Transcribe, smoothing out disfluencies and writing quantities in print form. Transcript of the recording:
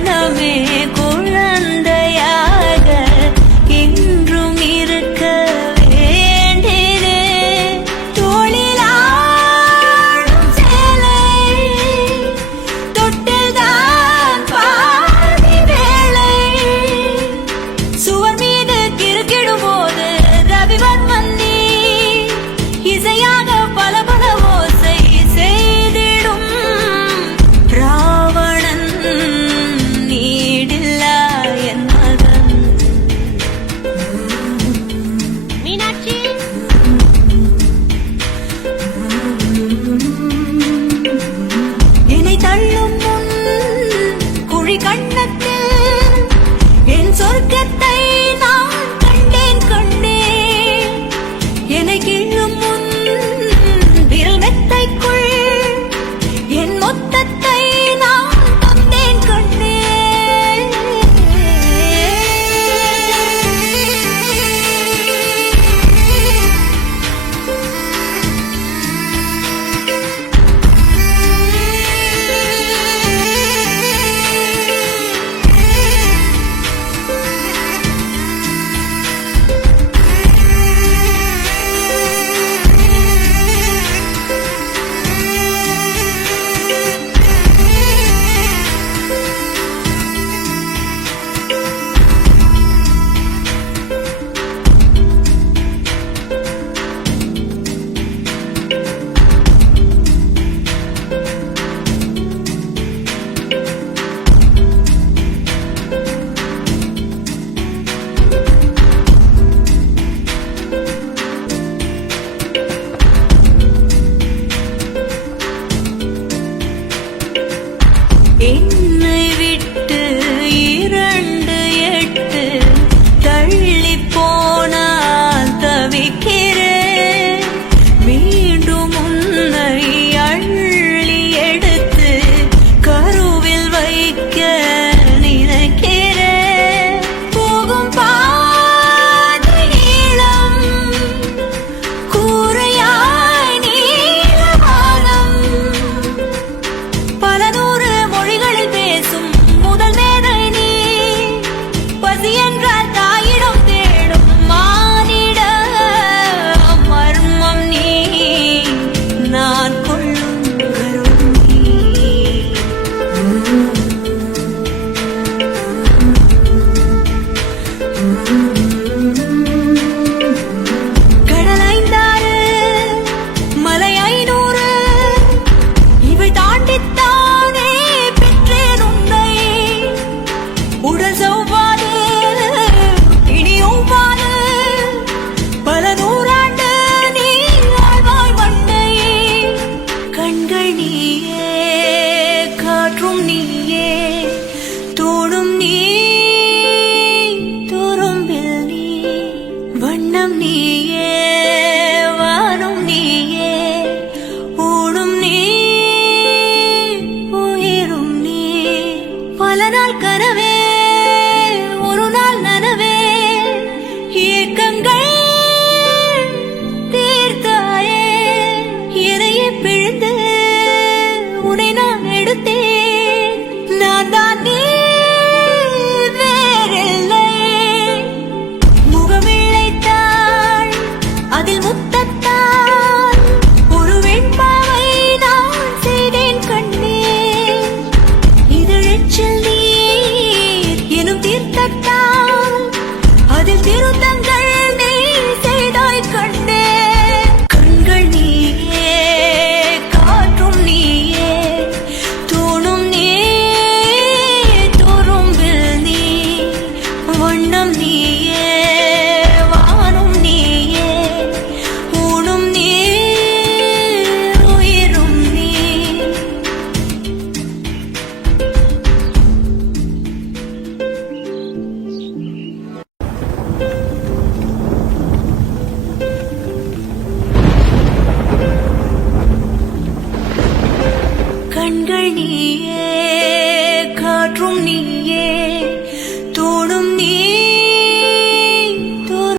மனமே குழந்தையாக என்றும் இருக்க வேண்டினே தோளிலாடும் சேலை தொட்டில்தான் பாதி வேளை சுவர் மீது கிறுக்கிடும் போது ரவிவர்மன் நீ இசையாக பல பல ஓசை செய்திடும் ராவணன் நீடில்லா என் மகன் மீனாட்சி என்னை தள்ளும் முன் குழி கண்ணத்தில் என் சொர்க்கத்தை நான் கண்டேன் கண்டேன் என்னை கிள்ளும் முன் விரல் மெத்தைக்குள் என் மொத்தத்தை நான் தந்தேன் கண்டேன் என்னை விட்டு 2 8 தள்ளி போனால் தவிக்கிறேன் மீண்டும் உன்னை அள்ளி எடுத்து கருவில் வைக்க நினைக்கிறேன் போகும் பாதை நீளம் கூரையாய் நீளவானம் பல நூறு மொழிகளில் பேசும் முதல் மேதை நீ பசி என்றால் தாயிடம் தேடும் மானிட மர்மம் நீ நான் கொள்ளும் கருணை கடல் 5 மலை 500 இவை தாண்டித்தானே பெற்றேன் உன்னை உடல் செவ்வாது இனியொவ்வாது பல நூறாண்டு நீ ஆழ்வாய் மண்ணை கண்கள் நீயே காற்றும் நீயே தோடும் நீ துரும்பில் நீ வண்ணம் நீயே வானும் நீயே ஊடும் நீ உயிரும் நீ பல நாள் கனவே ஒரு நாள் நனவே ஏக்கங்கள் தீர்த்தாயே என்னையே பிழிந்து உன்னை நான் எடுத்தேன் நான் தான் நீ வேறில்லை முகமிழைத்தாள் அதில் முத்தத்தால் ஒரு வெண்பாவை நான் செய்தேன் கண்ணேன் இதழச்சில் நீர் எனும் தீர்த்தத்தால் அதில் திருத்தங்கள் நீ செய்தாய் கண்டே கண்கள் நீயே காற்றும் நீயே தூணும் நீ துரும்பில் நீ வண்ணம் நீயே வானும் நீயே ஊனும் நீ உயிரும் நீ கண்கள் நீயே காற்றும் நீயே